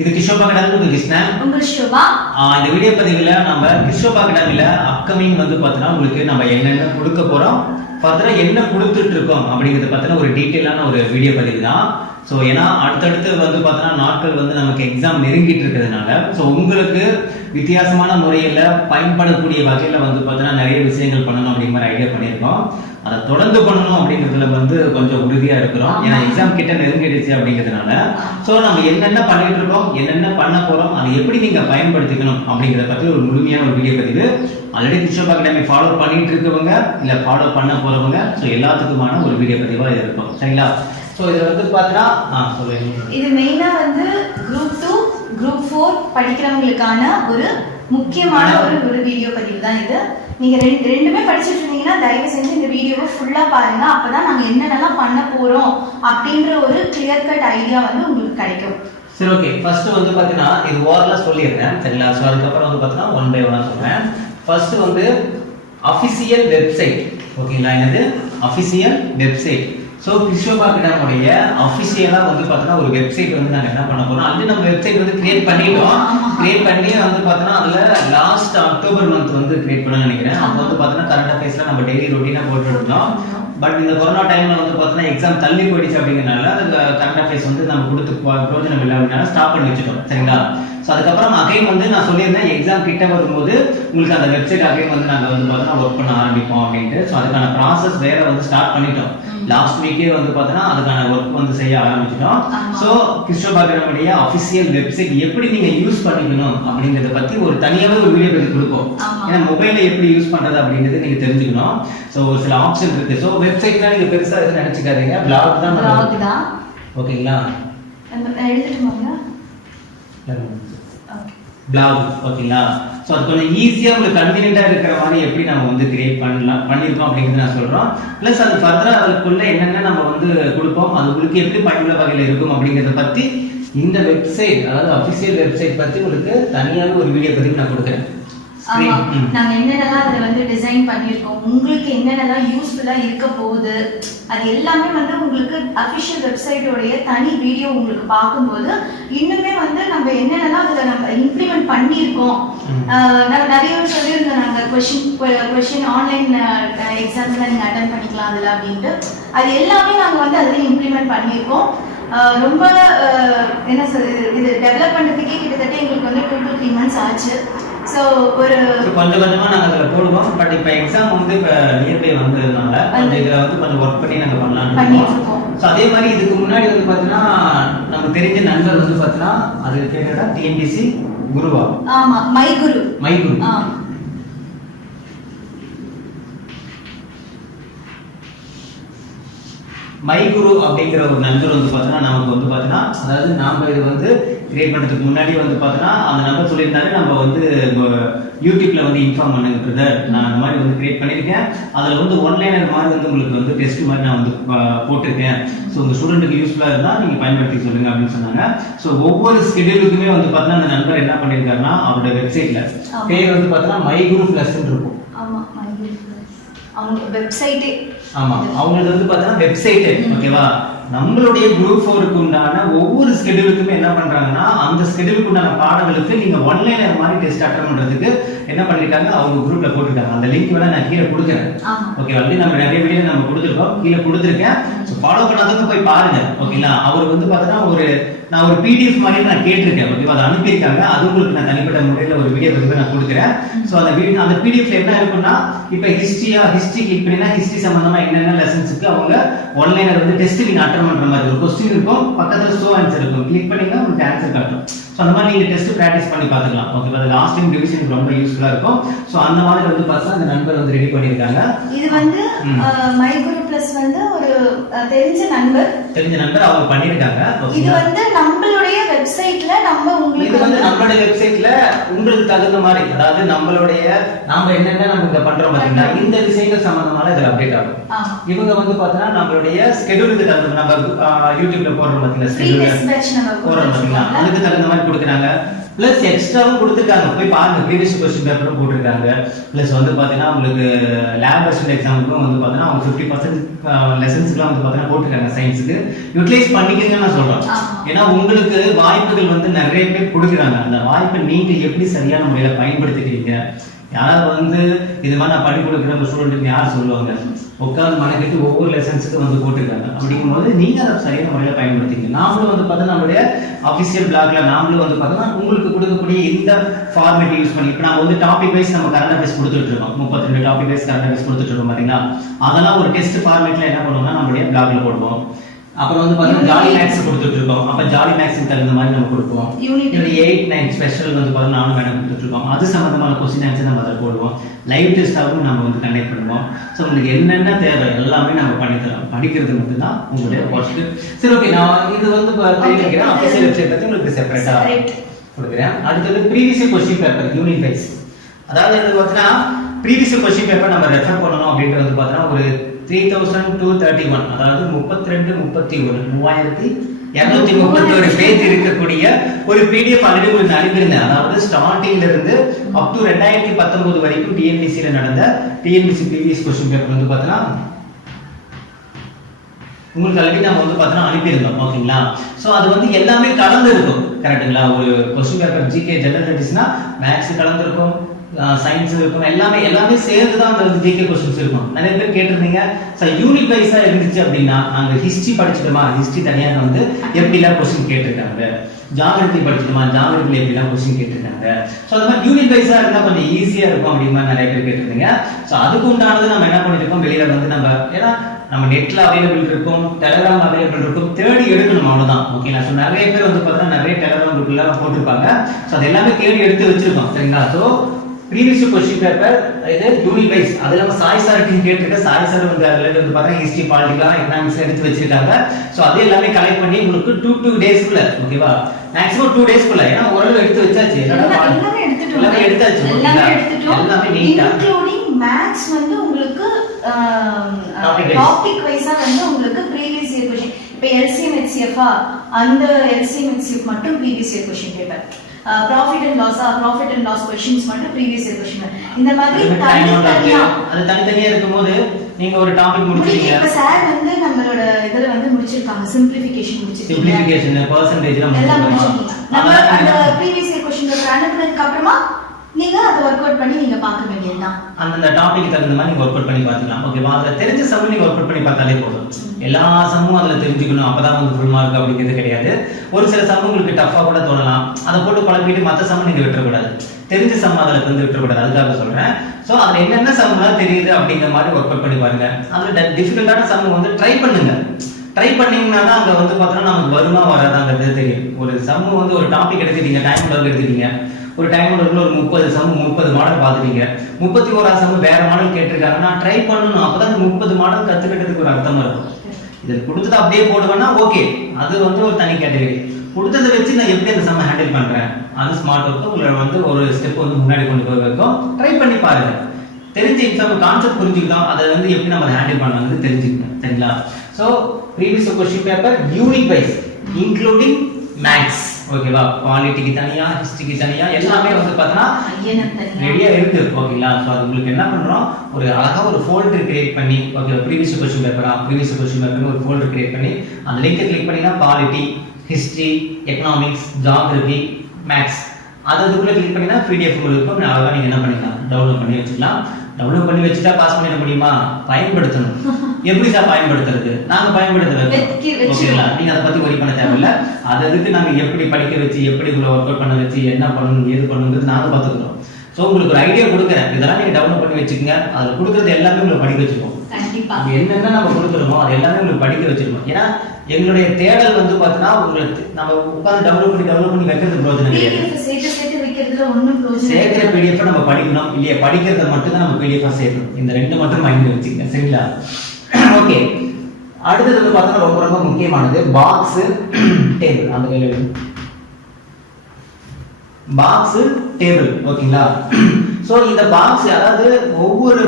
இது கிஷோபா அகாடமி கிருஷ்ணன் உங்கள் ஷோபா. இந்த வீடியோ பதிவுல நம்ம கிஷோபா அகாடமில அப்கமிங் வந்து பார்த்தோன்னா உங்களுக்கு நம்ம என்னென்ன கொடுக்க போறோம், ஃபர்தரா என்ன கொடுத்துட்டு இருக்கோம் அப்படிங்கறத பத்தின ஒரு டீட்டெயிலான ஒரு வீடியோ பதிவு தான். ஸோ ஏன்னா அடுத்தடுத்து வந்து பார்த்தோன்னா நாட்கள் வந்து நமக்கு எக்ஸாம் நெருங்கிட்டு இருக்கிறதுனால ஸோ உங்களுக்கு வித்தியாசமான முறையில் பயன்படக்கூடிய வகையில் வந்து பார்த்தோன்னா நிறைய விஷயங்கள் பண்ணணும் அப்படிங்கிற மாதிரி ஐடியா பண்ணியிருக்கோம். அதை தொடர்ந்து பண்ணணும் அப்படிங்கிறதுல வந்து கொஞ்சம் உறுதியா இருக்கிறோம். ஏன்னா எக்ஸாம் கிட்ட நெருங்கிடுச்சு அப்படிங்கிறதுனால ஸோ நம்ம என்னென்ன பண்ணிட்டு இருக்கோம், என்னென்ன பண்ண போறோம், அதை எப்படி நீங்க பயன்படுத்திக்கணும் அப்படிங்கிறத பத்தி ஒரு முழுமையான ஒரு வீடியோ பதிவு. ஆல்ரெடி கிஷோபா அகாடமி ஃபாலோ பண்ணிட்டு இருக்கவங்க இல்ல ஃபாலோ பண்ண போறவங்க ஸோ எல்லாத்துக்குமான ஒரு வீடியோ பதிவா இது இருக்கும். சரிங்களா? ஸோ இதில் வந்து பார்த்தா சொல்லுங்க, இது மெயினா வந்து குரூப் 2 குரூப் 4 படிக்கிறவங்களுக்கான ஒரு முக்கியமான ஒரு வீடியோ பதிவு தான் இது. நீங்க ரெண்டுமே படிச்சுட்டு இருந்தீங்கன்னா தயவு செஞ்சு இந்த வீடியோவை ஃபுல்லா பாருங்க. அப்பதான் நாங்க என்னென்னலாம் பண்ண போறோம் அப்படின்ற ஒரு கிளியர் கட் ஐடியா வந்து உங்களுக்கு கிடைக்கும். சரி, ஓகே. ஃபர்ஸ்ட் வந்து பாத்தீங்கன்னா இது ஓரலா சொல்லிடுறேன். சரிங்களா? ஸோ அதுக்கப்புறம் வந்து பாத்தீங்கன்னா ஒன் பை ஒன்னா சொல்றேன். ஃபர்ஸ்ட் வந்து அஃபிஷியல் வெப்சைட். ஓகேங்களா? என்னது அஃபிஷியல் வெப்சைட். ஸோ கிஷோபா அகாடமியோட அஃபிஷியலா வந்து பார்த்தோன்னா ஒரு வெப்சைட் வந்து நாங்கள் என்ன பண்ண போறோம், ஆல்ரெடி நம்ம வெப்சைட் வந்து கிரியேட் பண்ணிட்டோம். கிரியேட் பண்ணி வந்து பார்த்தோன்னா அதுல லாஸ்ட் அக்டோபர் மந்த் வந்து கிரியேட் பண்ண நினைக்கிறேன். அப்போ வந்து பார்த்தோன்னா கரண்ட் அஃபேர்ஸ்ல நம்ம டெய்லி ரொட்டீனா போட்டு இருந்தோம். பட் இந்த கொரோனா டைம்ல வந்து பார்த்தோன்னா எக்ஸாம் தள்ளி போயிடுச்சு அப்படிங்கிறனால அந்த கரண்ட் அஃபேர்ஸ் வந்து நம்ம கொடுத்து பிரோஜனம் இல்லை அப்படின்னா ஸ்டாப் பண்ணி வச்சுட்டோம். சரிங்களா? ஸோ அதுக்கப்புறம் அகைன் வந்து நான் சொல்லியிருந்தேன் எக்ஸாம் கிட்ட வரும்போது உங்களுக்கு அந்த வெப்சைட் அகைன் வந்து நாங்கள் வந்து பார்த்தோன்னா ஒர்க் பண்ண ஆரம்பிப்போம் அப்படின்ட்டு. ஸோ அதுக்கான ப்ராசஸ் வேற வந்து ஸ்டார்ட் பண்ணிட்டோம். லாஸ்ட் வீக்கே வந்து பார்த்தோன்னா அதுக்கான ஒர்க் வந்து செய்ய ஆரம்பிச்சிட்டோம். ஸோ கிஷோபா அகாடமியோட அஃபிஷியல் வெப்சைட் எப்படி நீங்க யூஸ் பண்ணிக்கணும் அப்படிங்கறத பத்தி ஒரு தனியாவே ஒரு வீடியோ பண்ணி கொடுப்போம். ஏன்னா மொபைல்ல எப்படி யூஸ் பண்றது அப்படிங்கிறது நீங்க தெரிஞ்சுக்கணும். ஸோ ஒரு சில ஆப்ஷன் இருக்கு. ஸோ வெப்சைட்னா நீங்க பெருசா எதுவும் நினைச்சுக்காதீங்க, பிளாக் தான். ஓகேங்களா? எழுதிட்டுமாங்க பிளாக். ஓகேங்களா? ஸோ அது கொஞ்சம் ஈஸியாக உங்களுக்கு கன்வீனியன்ட்டாக இருக்கிற மாதிரி எப்படி நம்ம வந்து கிரியேட் பண்ணியிருக்கோம் அப்படிங்கிறது நான் சொல்கிறோம். ப்ளஸ் அது ஃபர்தராக அதுக்குள்ள என்னென்ன நம்ம வந்து கொடுப்போம், அது உங்களுக்கு எப்படி பயனுள்ள வகையில் இருக்கும் அப்படிங்கிறத பற்றி இந்த வெப்சைட், அதாவது அஃபிஷியல் வெப்சைட் பற்றி உங்களுக்கு தனியாக ஒரு வீடியோ பற்றி நான் கொடுக்குறேன். நாங்க என்னென்னலாம் அதுல வந்து டிசைன் பண்ணியிருக்கோம், உங்களுக்கு என்னென்னலாம் யூஸ்ஃபுல்லா இருக்க போகுது, அது எல்லாமே வந்து உங்களுக்கு அஃபிஷியல் வெப்சைட்டோடைய தனி வீடியோ உங்களுக்கு பார்க்கும்போது இன்னுமே வந்து நம்ம என்னென்னலாம் அதுல நம்ம இம்ப்ளிமெண்ட் பண்ணியிருக்கோம். நாங்கள் நிறைய சொல்லியிருந்தோம், நாங்கள் கொஷின் ஆன்லைன் எக்ஸாம்ஸ்லாம் நீங்கள் அட்டன் பண்ணிக்கலாம் அதில் அப்படின்ட்டு. அது எல்லாமே நாங்கள் வந்து அதில் இம்ப்ளிமெண்ட் பண்ணியிருக்கோம். ரொம்ப என்ன சொல்றது, இது டெவலப் பண்ணுறதுக்கே கிட்டத்தட்ட எங்களுக்கு வந்து 2 to 3 months ஆச்சு. ஸோ ஒரு கொஞ்சம் கொஞ்சமா நாங்கள் அதில் போடுவோம். பட் இப்போ எக்ஸாம் வந்து இப்போ நியர்பை வந்ததுனால கொஞ்சம் இதில் வந்து கொஞ்சம் ஒர்க் பண்ணி நாங்கள் பண்ணலாம். ஸோ அதே மாதிரி இதுக்கு முன்னாடி வந்து பார்த்தீங்கன்னா நமக்கு தெரிஞ்ச நண்பர் வந்து பார்த்தீங்கன்னா அது பேருடா டிஎன்பிசி குருவா. ஆமா, மைகுரு. மைகுரு அப்படிங்கிற ஒரு நண்பர் வந்து பார்த்தீங்கன்னா நமக்கு வந்து பார்த்தீங்கன்னா, அதாவது நாம இது வந்து கிரியேட் பண்ணுறதுக்கு முன்னாடி வந்து பார்த்தீங்கன்னா அந்த நம்பர் சொல்லியிருந்தாரு, நம்ம வந்து யூடியூப்ல வந்து இன்ஃபார்ம் பண்ணுங்க பிரதர், நான் அந்த மாதிரி வந்து கிரியேட் பண்ணியிருக்கேன். அதில் வந்து ஒன்லைனர் மாதிரி வந்து உங்களுக்கு வந்து டெஸ்ட் மாதிரி நான் வந்து போட்டிருக்கேன். ஸோ உங்கள் ஸ்டூடெண்ட்டுக்கு யூஸ்ஃபுல்லாக இருந்தால் நீங்கள் பயன்படுத்தி சொல்லுங்க அப்படின்னு சொன்னாங்க. ஸோ ஒவ்வொரு ஸ்கெடியூலுக்குமே வந்து பார்த்தீங்கன்னா அந்த நண்பர் என்ன பண்ணியிருக்காருன்னா அவரோட வெப்சைட்ல பேர் வந்து பார்த்தீங்கன்னா மைகுரு பிளஸ் இருக்கும். அவங்க வெப்சைட்டே, ஆமா, அவங்களுக்கு வந்து பார்த்தீங்கன்னா வெப்சைட். ஓகேவா? நம்மளுடைய குரூப் 4க்கு உண்டான ஒவ்வொரு ஸ்கெடியூலுக்குமே என்ன பண்றாங்கன்னா அந்த ஸ்கெடியூலுக்கு உண்டான பாடங்களுக்கு நீங்க ஒன்லைனர் மாதிரி டெஸ்ட் அட்டெண்ட் பண்றதுக்கு என்ன பண்ணிருக்காங்க அவங்க குரூப்ல போட்டுருக்காங்க. அந்த லிங்க் வேணா நான் கீழே கொடுக்குறேன். ஓகே, ஆல்ரெடி நம்ம நிறைய வீடியோ நம்ம கொடுத்துருக்கோம், கீழே கொடுத்துருக்கேன். ஃபாலோ பண்ணாதவங்க போய் பாருங்க. ஓகேங்களா? அவர் வந்து பார்த்தீங்கன்னா நான் ஒரு பிடிஎஃப் மாதிரி நான் கேட்டிருக்கேன். ஓகேவா? அதை அனுப்பியிருக்காங்க. அது உங்களுக்கு நான் தனிப்பட்ட முறையில் ஒரு வீடியோ வந்து நான் கொடுக்குறேன். ஸோ அந்த பிடிஎஃப்ல என்ன இருக்குன்னா இப்போ ஹிஸ்டரி கிளிக் பண்ணினா ஹிஸ்டரி சம்பந்தமா என்னென்ன லெசன்ஸுக்கு அவங்க ஒன்லைனர் வந்து டெஸ்ட் நீங்க அட்டெண்ட் பண்ற மாதிரி ஒரு கொஸ்டின் இருக்கும், பக்கத்துல ஷோ ஆன்சர் இருக்கும். கிளிக் பண்ணீங்கன்னா உங்களுக்கு ஆன்சர் காட்டும். ஸோ அந்த மாதிரி நீங்க டெஸ்ட் ப்ராக்டிஸ் பண்ணி பார்த்துக்கலாம். ஓகேவா? அது லாஸ்ட் டைம் ரிவிஷனுக்கு ரொம்ப யூஸ்ஃபுல்லா இருக்கும். ஸோ அந்த மாதிரி வந்து பார்த்தா அந்த நண்பர் வந்து ரெடி பண்ணியிருக்காங்க. இது வந்து மைகுரு பிளஸ் வந்து ஒரு தெரிஞ்ச நண்பர் அவங்க பண்ணியிருக்காங்க. இது வந்து நம்மளுடைய வெப்சைட்ல உங்களுக்கு வந்து நம்மளுடைய வெப்சைட்ல உங்களுக்கு தகுந்த மாதிரி, அதாவது நாம என்னென்ன நம்ம இங்க பண்றோம் பாத்தீங்கன்னா இந்த விஷயங்கள் சம்பந்தமான இதுல அப்டேட் ஆகும். இவங்க வந்து பார்த்தா நம்மளுடைய ஸ்கெடியூலுக்கு தகுந்த நம்ம யூடியூப்ல போடுறோம் பாத்தீங்களா, ஸ்கெடியூல் போடுறோம் பாத்தீங்களா, அதுக்கு தகுந்த மாதிரி கொடுக்குறாங்க. பிளஸ் எக்ஸ்ட்ராவும் கொடுத்துருக்காங்க, போய் பாருங்க, ப்ரீவியஸ் கொஸ்டின் பேப்பரும் போட்டிருக்காங்க. பிளஸ் வந்து பார்த்தீங்கன்னா உங்களுக்கு லேப் வெர்ஷன் எக்ஸாமுக்கும் வந்து பார்த்தீங்கன்னா அவங்க 50% லெசன்ஸ்க்குலாம் வந்து பார்த்தீங்கன்னா போட்டிருக்காங்க. சயின்ஸுக்கு யூட்டிலைஸ் பண்ணிக்கங்கன்னு நான் சொல்கிறேன். ஏன்னா உங்களுக்கு வாய்ப்புகள் வந்து நிறைய பேர் கொடுக்குறாங்க. அந்த வாய்ப்பை நீங்கள் எப்படி சரியான முறையில் பயன்படுத்திக்கிறீங்க? யாராவது வந்து இது மாதிரி நான் பண்ணி கொடுக்குற ஸ்டூடெண்ட்டுக்கு யார் சொல்லுவாங்க? உட்காந்து மனக்கிட்டு ஒவ்வொரு லெசன்ஸுக்கும் வந்து போட்டிருக்காங்க. அப்படிங்கும்போது நீங்கள் அதை சரியான முறையில் பயன்படுத்திங்க. நாமளும் வந்து பார்த்தா நம்மளுடைய அஃபிஷியல் பிளாக்ல நாமளும் வந்து பார்த்தோம்னா உங்களுக்கு கொடுக்கக்கூடிய இந்த ஃபார்மேட் யூஸ் பண்ணி இப்போ நம்ம வந்து டாபிக் வைஸ் நம்ம கரண்ட் அஃபேர்ஸ் கொடுத்துட்டு இருக்கோம். 32 டாபிக் வைஸ் கரண்ட் அஃபேர்ஸ் கொடுத்துட்டு இருக்கோம் பார்த்தீங்களா? அதெல்லாம் ஒரு டெஸ்ட் ஃபார்மேட்ல என்ன பண்ணுவோம்னா நம்மளுடைய பிளாக்ல போடுவோம். அப்புறம் வந்து பார்த்தீங்கன்னா ஜாலி மேக்ஸ் கொடுத்துட்டு இருக்கோம். அப்போ ஜாலி மேக்ஸுக்கு தகுந்த மாதிரி நம்ம கொடுப்போம். யூனிட் 8, 9 ஸ்பெஷல் வந்து பார்த்தீங்கன்னா நானும் மேடம் கொடுத்துட்டு இருக்கோம். அது சம்பந்தமான கொஸ்டின் ஆன்சர் நம்ம அதை போடுவோம். லைவ் டெஸ்ட்டாகவும் நம்ம வந்து கண்டக்ட் பண்ணுவோம். ஸோ உங்களுக்கு என்னென்ன தேவை எல்லாமே நம்ம பண்ணித்தரோம். படிக்கிறது மட்டும்தான் உங்களுடைய ஒர்க்கு. சரி, ஓகே. நான் இது வந்து அஃபிஷியல் வெப்சைட் பற்றி உங்களுக்கு செப்பரேட்டாக கொடுக்குறேன். அடுத்தது previous question paper unit wise. அதாவது வந்து பார்த்தீங்கன்னா ப்ரீவியஸ் கொஸ்டின் பேப்பர் நம்ம ரெஃபர் பண்ணணும் அப்படின்றது பார்த்தீங்கன்னா ஒரு 3231, அதாவது 3231 பேஜ் இருக்கக்கூடிய ஒரு பிடிஎஃப் ஆல்ரெடி உங்களுக்கு அனுப்பியிருந்தேன். அதாவது ஸ்டார்டிங்ல இருந்து அப் டு 2019 வரைக்கும் டிஎன்பிசில நடந்த டிஎன்பிசி ப்ரீவியஸ் கொஸ்டின் பேப்பர் வந்து பார்த்தீங்கன்னா உங்களுக்கு ஆல்ரெடி நம்ம வந்து பார்த்தீங்கன்னா அனுப்பியிருந்தோம். ஓகேங்களா? ஸோ அது வந்து எல்லாமே கலந்து இருக்கும். கரெக்டுங்களா? ஒரு கொஸ்டின் பேப்பர் ஜிகே ஜெனரல் ஸ்டடீஸ்னா மேக்ஸ் கலந்துருக்கும், சயின்ஸ் இருக்கும், எல்லாமே சேர்ந்து தான் அந்த ஜிகே கொஸ்டின்ஸ் இருக்கும். நிறைய பேர் கேட்டிருந்தீங்க சார் யூனிட் வைஸா இருந்துச்சு அப்படின்னா நாங்க ஹிஸ்டரி படிச்சுட்டோமா, ஹிஸ்டரி தனியாக வந்து எப்படிலாம் கொஸ்டின் கேட்டிருக்காங்க, ஜாகிரபி படிச்சுட்டோமா, ஜாகிரபில எப்படிலாம் கொஸ்டின் கேட்டிருக்காங்க. ஸோ அந்த மாதிரி யூனிட் வைஸா இருந்தால் கொஞ்சம் ஈஸியா இருக்கும் அப்படிங்கிற நிறைய பேர் கேட்டிருந்தீங்க. ஸோ அதுக்கு உண்டானது நம்ம என்ன பண்ணிருக்கோம், வெளியில வந்து நம்ம ஏன்னா நம்ம நெட்ல அவைலபிள் இருக்கும், டெலிகிராம் அவைலபிள் இருக்கும், தேடி எடுக்கணும், அவ்வளவுதான். ஓகேங்களா? ஸோ நிறைய பேர் வந்து பார்த்தா நிறைய டெலிகிராம் குரூப்ல போட்டிருப்பாங்க. ஸோ அது எல்லாமே தேடி எடுத்து வச்சிருக்கோம். சரிங்களா? ஸோ ப்ரீவியஸ் கொஸ்டின் பேப்பர் இது யூனிட் வைஸ். அது இல்லாம சாய் சார் டீம் கேட்டிருக்க, சாய் சார் வந்து அதுல வந்து பார்த்தா ஹிஸ்டரி, பாலிட்டிக்கல், எக்கனாமிக்ஸ் எடுத்து வச்சிருக்காங்க. ஸோ அது எல்லாமே கலெக்ட் பண்ணி உங்களுக்கு 2 டேஸ்க்குள்ள, ஓகேவா, மேக்ஸிமம் 2 டேஸ்க்குள்ள, ஏன்னா ஓரளவு எடுத்து வச்சாச்சு, எல்லாமே எடுத்தாச்சு, எல்லாமே நீட்டா இன்க்ளூடிங் மேக்ஸ் வந்து உங்களுக்கு டாபிக் வைஸா வந்து உங்களுக்கு ப்ரீவியஸ் இயர் क्वेश्चन. இப்போ எல்சிஎம் ஹெச்சிஎஃப் அந்த எல்சிஎம் ஹெச்சிஎஃப் மட்டும் previous year question paper, profit and loss questions மட்டும் ப்ரீவியஸ் இயர் क्वेश्चन. இந்த மாதிரி தனித்தனியா இருக்கும்போது நீங்க ஒரு டாபிக் முடிச்சீங்க. இப்ப சார் வந்து நம்மளோட இதல வந்து முடிச்சிருக்காங்க, சிம்பிளிஃபிகேஷன் முடிச்சிருக்காங்க, சிம்பிளிஃபிகேஷன் பெர்சன்டேஜ்லாம் முடிச்சிருக்காங்க. நம்ம அந்த ப்ரீவியஸ் இயர் क्वेश्चन பேப்பர் அனுப்புனதுக்கு அப்புறமா நீங்க அதை வொர்க் அவுட் பண்ணி நீங்க பார்க்க வேண்டியதுதான். அந்த டாபிக் தகுந்த மாதிரி நீங்க வொர்க் அவுட் பண்ணி பார்த்துக்கலாம். ஓகேவா? அதுல தெரிஞ்ச சம் நீங்க வொர்க் அவுட் பண்ணி பார்த்தாலே போதும். எல்லா சம்மும் அதுல தெரிஞ்சுக்கணும் அப்பதான் வந்து ஃபுல் மார்க் அப்படிங்கிறது கிடையாது. ஒரு சில சம் உங்களுக்கு டஃபா கூட தோணலாம், அதை போட்டு குழப்பிட்டு மற்ற சம் நீங்க விட்டுறக்கூடாது. தெரிஞ்ச சம் அதுல வந்து விட்டுறக்கூடாது, அதுக்காக சொல்றேன். ஸோ அதுல என்னென்ன சம்லாம் தெரியுது அப்படிங்கிற மாதிரி ஒர்க் அவுட் பண்ணி பாருங்க. அதுல டிஃபிகல்ட்டான சம் வந்து ட்ரை பண்ணுங்க. ட்ரை பண்ணீங்கன்னா தான் அங்க வந்து பார்த்தோன்னா நமக்கு வருமா வராதாங்கிறது தெரியும். ஒரு சம் வந்து ஒரு டாபிக் எடுத்துட்டீங்க, டைம் டேபிள் எடுத்துட்டீங்க, ஒரு டைம் டேபிள்ல ஒரு 30 சம் 30 மாடல் பார்த்துட்டீங்க, 31 சம் வேற மாடல் கேட்டிருக்காங்கன்னா ட்ரை பண்ணணும். அப்பதான் 30 மாடல் கத்துக்கிட்டதுக்கு ஒரு அர்த்தமா இருக்கும். இது கொடுத்தது அப்படியே போடுவேன்னா ஓகே, அது வந்து ஒரு தனி கேட்டகரி. கொடுத்ததை வச்சு நான் எப்படி அந்த சம்ம ஹேண்டில் பண்றேன், அது ஸ்மார்ட் ஒர்க்கு உங்களை வந்து ஒரு ஸ்டெப் வந்து முன்னாடி கொண்டு போய் வைக்கும். ட்ரை பண்ணி பாருங்க. தெரிஞ்ச எக்ஸாம் கான்செப்ட் புரிஞ்சுக்கிட்டோம், அதை வந்து எப்படி நம்ம ஹேண்டில் பண்ணலாம்னு தெரிஞ்சுக்கணும். சரிங்களா? So previous question paper unit wise including maths, ஓகேவா, பாலிட்டிக்கு தனியா, ஹிஸ்டரிக்கு தனியா, எல்லாமே வந்து பார்த்தோன்னா ரெடியா இருக்கு. ஓகேங்களா? ஸோ அது உங்களுக்கு என்ன பண்றோம், ஒரு அழகா ஒரு ஃபோல்டர் கிரியேட் பண்ணி, ஓகே, ப்ரீவியஸ் கொஸ்டின் பேப்பர் ஒரு ஃபோல்டர் கிரியேட் பண்ணி அந்த லிங்கை கிளிக் பண்ணினா polity, history, economics, geography, maths அதுக்குள்ள கிளிக் பண்ணினா பிடிஎஃப் இருக்கும். அழகா நீங்க என்ன பண்ணிக்கலாம், டவுன்லோட் பண்ணி வச்சுக்கலாம். டவுன்லோட் பண்ணி வச்சுட்டா பாஸ் பண்ணிட முடியுமா? பயன்படுத்தணும். எப்படி சார் பயன்படுத்துறது? நாங்க பயன்படுத்துறது, ஓகேங்களா? நீங்க அதை பத்தி ஒரி பண்ண தேவையில்ல. அதுக்கு நாங்க எப்படி படிக்க வச்சு, எப்படி உங்களை ஒர்க் அவுட் பண்ண வச்சு, என்ன பண்ணணும், ஏது பண்ணணுங்கிறது நாங்க பார்த்துக்கிறோம். ஸோ உங்களுக்கு ஒரு ஐடியா கொடுக்குறேன், இதெல்லாம் நீங்க டவுன்லோட் பண்ணி வச்சுக்கோங்க. அதில் கொடுக்குறது எல்லாமே உங்களுக்கு படிக்க வச்சுக்கோம். என்னென்ன நம்ம கொடுக்குறோமோ அது எல்லாமே உங்களுக்கு படிக்க வச்சிருக்கோம். ஏன்னா எங்களுடைய தேடல் வந்து பார்த்தீங்கன்னா உங்களுக்கு நம்ம உட்காந்து டவுன்லோட் பண்ணி வைக்கிறது பிரோஜனம் கிடையாது. சேர்க்கிற பிடிஎஃப் நம்ம படிக்கணும், இல்லையா? படிக்கிறத மட்டும் தான் நம்ம பிடிஎஃப் சேர்க்கணும். இந்த ரெண்டு மட்டும் மைண்ட்ல வச்சுக்கங்க. சரிங்களா? ஓகே. அடுத்தது வந்து பார்த்தோம்னா ரொம்ப ரொம்ப முக்கியமானது பாக்ஸ் டேபிள். அந்த கையில் பாக்ஸ் டேபிள், ஓகேங்களா? ஸோ இந்த பாக்ஸ், அதாவது ஒவ்வொரு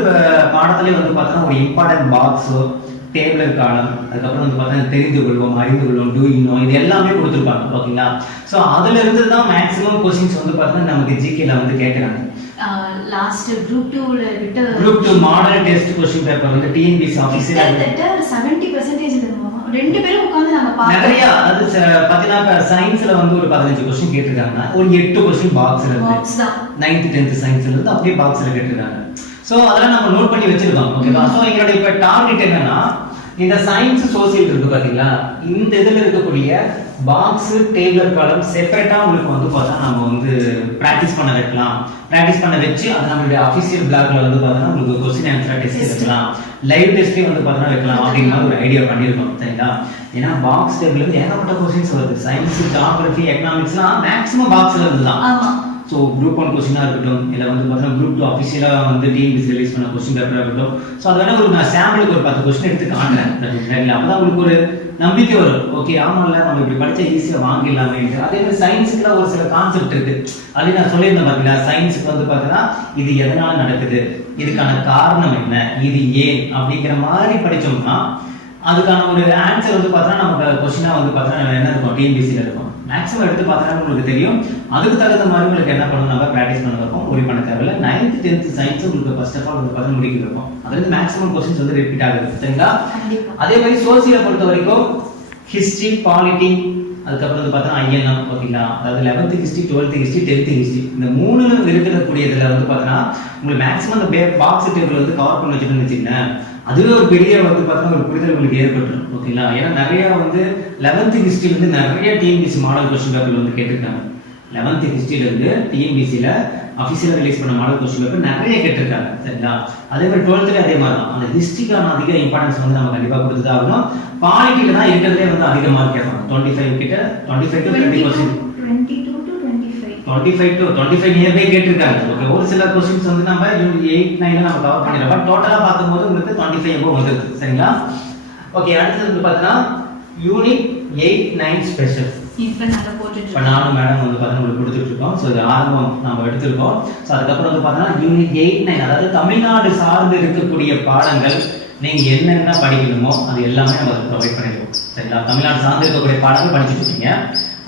பாடத்துலையும் வந்து பார்த்தோம்னா ஒரு இம்பார்ட்டன்ட் பாக்ஸோ டேபிளர் காலம், அதுக்கப்புறம் வந்து பார்த்தா தெரிந்து கொள்வோம், அறிந்து கொள்வோம், டூ யூ நோ, இது எல்லாமே கொடுத்துருப்பாங்க. ஓகேங்களா? ஸோ அதுல இருந்து தான் மேக்ஸிமம் கொஸ்டின்ஸ் வந்து பார்த்தீங்கன்னா நமக்கு ஜிகேல வந்து கேட்குறாங்க. லாஸ்ட் குரூப் 2ல விட்ட group 2 model test question paper வந்து டிஎன்பிஎஸ்சி ஆஃபீஸில் 70% இருக்கும். ரெண்டு பேரும் உட்கார்ந்து நம்ம பார்த்தோம். நிறைய அது பார்த்தீங்கன்னா சயின்ஸ்ல வந்து ஒரு 15 கொஸ்டின் கேட்டிருக்காங்க. ஒரு 8 கொஸ்டின் பாக்ஸ்ல இருந்து 9th 10th சயின்ஸ்ல இருந்து அப்படியே பாக்ஸ்ல கேட்டிருக்காங்க. சோ அதெல்லாம் நம்ம நோட் பண்ணி வச்சிருக்கோம். ஓகேவா? சோ எங்களோட இப்ப டார்கெட் என்னன்னா இந்த சயின்ஸ் சோசியல் இருக்கு பாத்தீங்களா, இந்த இதுல இருக்கக்கூடிய பாக்ஸ் டேபிளர் காலம் செப்பரேட்டா உங்களுக்கு வந்து பார்த்தா நம்ம வந்து பிராக்டிஸ் பண்ண வைக்கலாம். பிராக்டிஸ் பண்ண வச்சு அது நம்மளுடைய அஃபிஷியல் பிளாக்ல வந்து பார்த்தா உங்களுக்கு கொஸ்டின் ஆன்சர் டெஸ்ட் வைக்கலாம், லைவ் டெஸ்ட்லயே வந்து பார்த்தா வைக்கலாம் அப்படிங்கிற மாதிரி ஒரு ஐடியா பண்ணியிருக்கோம். சரிங்களா? ஏன்னா பாக்ஸ் டேபிள் இருந்து ஏகப்பட்ட கொஸ்டின்ஸ் வருது. சயின்ஸ், ஜியோகிராஃபி, எக்கனாமிக்ஸ்லாம் மேக்ஸிமம் பாக்ஸ்ல இருந்து தான். ஸோ குரூப் 1 கொஸ்டினாக இருக்கட்டும், இல்லை வந்து பார்த்தீங்கன்னா குரூப் 2 அஃபிஷியலாக வந்து டிஎன்பிஎஸ்சி ரிலீஸ் பண்ண கொஸ்டின் பேப்பராக இருக்கட்டும். ஸோ அது வேணா ஒரு நான் சாம்பிளுக்கு ஒரு 10 கொஸ்டின் எடுத்து காட்டுறேன். அப்போ தான் உங்களுக்கு ஒரு நம்பிக்கை வரும். ஓகே, ஆமாம்ல நம்ம இப்படி படித்தா ஈஸியாக வாங்கிடலாமே. அதே மாதிரி சயின்ஸுக்குலாம் ஒரு சில கான்செப்ட் இருக்கு. அது நான் சொல்லியிருந்தேன் பார்த்தீங்களா, சயின்ஸுக்கு வந்து பார்த்தீங்கன்னா இது எதனால நடக்குது, இதுக்கான காரணம் என்ன, இது ஏன் அப்படிங்கிற மாதிரி படித்தோம்னா அதுக்கான ஒரு ஆன்சர் வந்து பார்த்தா நமக்கு கொஸ்டினாக வந்து பார்த்தா என்ன இருக்கும், டிஎன்பிஎஸ்சியில் இருக்கும். மேக்ஸிமம் எடுத்து பார்த்தா உங்களுக்கு தெரியும். அதுக்கு தகுந்த மாதிரி உங்களுக்கு என்ன பண்ணணும், நம்ம ப்ராக்டிஸ் பண்ண வைப்போம். ஒரி பண்ண தேவையில்லை. 9th 10th சயின்ஸ் உங்களுக்கு ஃபர்ஸ்ட் ஆஃப் ஆல் வந்து பார்த்தா முடிக்க வைப்போம். அதுலேருந்து மேக்ஸிமம் கொஸ்டின்ஸ் வந்து ரிப்பீட் ஆகுது. சரிங்களா? அதே மாதிரி சோசியலை பொறுத்த வரைக்கும் ஹிஸ்ட்ரி, பாலிட்டி, அதுக்கப்புறம் வந்து பார்த்தா ஐஎன்எம். ஓகேங்களா? அதாவது 11th history, 12th history, 10th history, இந்த மூணுல இருக்கக்கூடியதுல வந்து பார்த்தீங்கன்னா உங்களுக்கு மேக்ஸிமம் அந்த பாக்ஸ் டேபிள் வந்து கவர் பண்ணி வச்சுட்டுன்னு வச்சுக்கோங்க. அதுவே ஒரு பெரிய வந்து பார்த்தீங்கன்னா ஒரு புரிதல் உங்களுக்கு ஏற்பட்டுரும். ஓகேங்களா? ஏன்னா நிறைய வந்து 11th ஹிஸ்ட்ரியில இருந்து நிறைய டிஎன்பிஎஸ்சி மாடல் கொஸ்டின் பேப்பர் வந்து கேட்டிருக்காங்க. 11th ஹிஸ்ட்ரியில இருந்து டிஎன்பிஎஸ்சியில அஃபிஷியலா ரிலீஸ் பண்ண மாடல் கொஸ்டின் பேப்பர் நிறைய கேட்டிருக்காங்க. சரிங்களா? அதே மாதிரி 12th அதே மாதிரி தான். அந்த ஹிஸ்ட்ரிக்கான அதிக இம்பார்ட்டன்ஸ் வந்து நம்ம கண்டிப்பா கொடுத்துதான் ஆகணும். பாலிட்டியில தான் இருக்கிறதுலே வந்து அதிக மார்க் கேட்பாங்க. 25 கிட்ட 25 to 30%. 25 to 25 நியர்பை கேட்டிருக்காங்க. ஓகே, ஒரு சில क्वेश्चंस வந்து நம்ம யூனிட் 8 9 நம்ம கவர் பண்ணிரலாம். பட் டோட்டலா பாக்கும்போது உங்களுக்கு 25 above வந்துருது. சரிங்களா? ஓகே, அடுத்து வந்து பார்த்தா யூனிட் 8 9 ஸ்பெஷல். இப்ப நாங்க போட்டுட்டு இருக்கோம். இப்ப நானும் மேடம் வந்து பார்த்தா உங்களுக்கு கொடுத்துட்டு இருக்கோம். சோ இது ஆரம்பம் நாம எடுத்துறோம். சோ அதுக்கு அப்புறம் வந்து பார்த்தா யூனிட் 8 9 அதாவது தமிழ்நாடு சார்ந்து இருக்கக்கூடிய பாடங்கள் நீங்க என்னென்ன படிக்கணுமோ அது எல்லாமே நம்ம ப்ரொவைட் பண்ணிடுவோம். சரிங்களா? தமிழ்நாடு சார்ந்து இருக்கக்கூடிய பாடங்கள் படிச்சுட்டு இருக்கீங்க.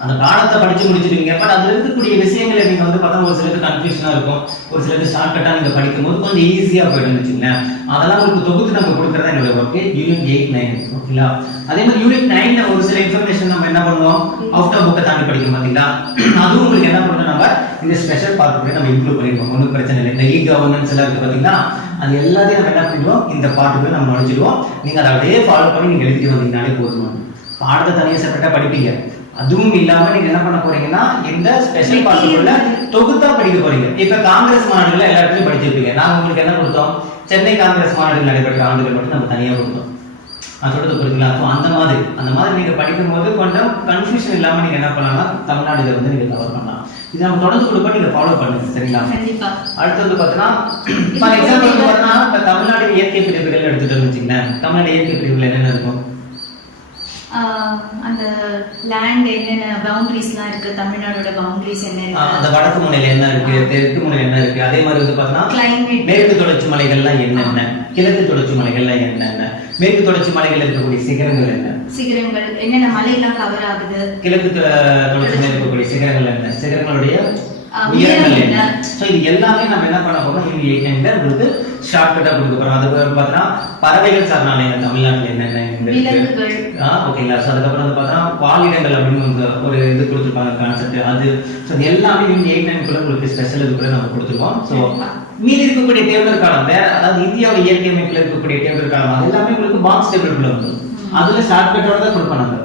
அந்த பாடத்தை படிச்சு முடிச்சிருவீங்க. பட் அதுல இருக்கக்கூடிய விஷயங்களை நீங்க வந்து பார்த்தா ஒரு சிலருக்கு கன்ஃபியூஷனா இருக்கும், ஒரு சிலருக்கு ஷார்ட்கட்டா நீங்க படிக்கும்போது கொஞ்சம் ஈஸியா போயிடும் வச்சுக்கோங்களேன். அதெல்லாம் உங்களுக்கு தொகுத்து நம்ம கொடுக்கறதா என்னோட ஒர்க். யூனிட் 8 9. ஓகேங்களா? அதே மாதிரி யூனிட் 9ல ஒரு சில இன்ஃபர்மேஷன் நம்ம என்ன பண்ணுவோம், அவுட் ஆஃப் புக்கை தாண்டி படிக்கணும். பாத்தீங்களா? அதுவும் உங்களுக்கு என்ன பண்ணணும், நம்ம இந்த ஸ்பெஷல் பார்ட் நம்ம இன்க்ளூட் பண்ணிடுவோம். ஒன்றும் பிரச்சனை இல்லை. இந்த இ கவர்னன்ஸ் எல்லாம் இருக்கு பாத்தீங்களா, அது எல்லாத்தையும் நம்ம என்ன பண்ணிடுவோம், இந்த பார்ட்டுக்குள்ள நம்ம நுழைச்சிடுவோம். நீங்க அதை அப்படியே ஃபாலோ பண்ணி நீங்க எழுதிட்டு வந்தீங்கன்னாலே போதும். பாடத்தை தனியாக செப்பரேட்டா படிப்பீங்க. அதுவும் இல்லாம நீங்க என்ன பண்ண போறீங்கன்னா இந்த ஸ்பெஷல் பார்ட்டுக்குள்ள தொகுத்தா படிக்க போறீங்க. இப்ப காங்கிரஸ் மாநாடுல எல்லா இடத்துலயும் படிச்சிருப்பீங்க. நாங்க உங்களுக்கு என்ன கொடுத்தோம், சென்னை காங்கிரஸ் மாநாடு நடைபெற்ற ஆண்டுகள் மட்டும் நம்ம தனியா கொடுத்தோம். அதோட புரியுதுங்களா? அந்த மாதிரி நீங்க படிக்கும் போது கொஞ்சம் கன்ஃபியூஷன் இல்லாம நீங்க என்ன பண்ணலாம், தமிழ்நாடுல வந்து நீங்க கவர் பண்ணலாம். இது நம்ம தொடர்ந்து கொடுப்பா நீங்க ஃபாலோ பண்ணுங்க. சரிங்களா? கண்டிப்பா. அடுத்து வந்து பாத்தீங்கன்னா ஃபார் எக்ஸாம்பிள் வந்து பாத்தீங்கன்னா இப்ப தமிழ்நாடு இயற்கை பிரிவுகள் எடுத்துட்டு வச்சுக்கோங்க. தமிழ்நாடு இயற்கை பிரிவுகள் என்னென்ன இருக்கும், அந்த லேண்ட் என்னென்ன பவுண்டரிஸ்லாம் இருக்கு, தமிழ்நாடோட பவுண்டரிஸ் என்ன இருக்கு, அந்த வடக்கு முனையில என்ன இருக்கு, தெற்கு முனையில என்ன இருக்கு, அதே மாதிரி வந்து பாத்தீங்கன்னா கிளைமேட், மேற்கு தொடர்ச்சி மலைகள்லாம் என்னென்ன, கிழக்கு தொடர்ச்சி மலைகள்லாம் என்னென்ன, மேற்கு தொடர்ச்சி மலைகள் இருக்கக்கூடிய சிகரங்கள் என்ன, சிகரங்கள் என்னென்ன மலையெல்லாம் கவர் ஆகுது, கிழக்கு தொடர்ச்சி மலை இருக்கக்கூடிய சிகரங்கள் என்ன, சிகரங்களுடைய உயரங்கள் என்ன. சோ இது எல்லாமே நம்ம என்ன பண்ண போறோம், யூனிட் 8 9ல உங்களுக்கு ஷார்ட்கட்டா கொடுக்க போறோம். அதுக்கு பார்த்தா பறவைகள் சரணாலயம் தமிழ்நாட்டுல என்னென்ன இருக்கு, ஓகேங்களா? சோ அதுக்கப்புறம் வந்து பார்த்தா வாழிடங்கள் அப்படின்னு ஒரு இது கொடுத்துருப்பாங்க கான்செப்ட். அது ஸோ எல்லாமே யூனிட் 8 9 குள்ள உங்களுக்கு ஸ்பெஷல் இது கூட நம்ம கொடுத்துருவோம். ஸோ மீதி இருக்கக்கூடிய டேபிள் காலம் வேற, அதாவது இந்தியாவோட இயற்கை அமைப்புல இருக்கக்கூடிய டேபிள் காலம் அது எல்லாமே உங்களுக்கு பாக்ஸ் டேபிள் குள்ள வந்துடும். அதுல ஷார்ட்கட்டோட தான் கொடுப்போம். நம்ம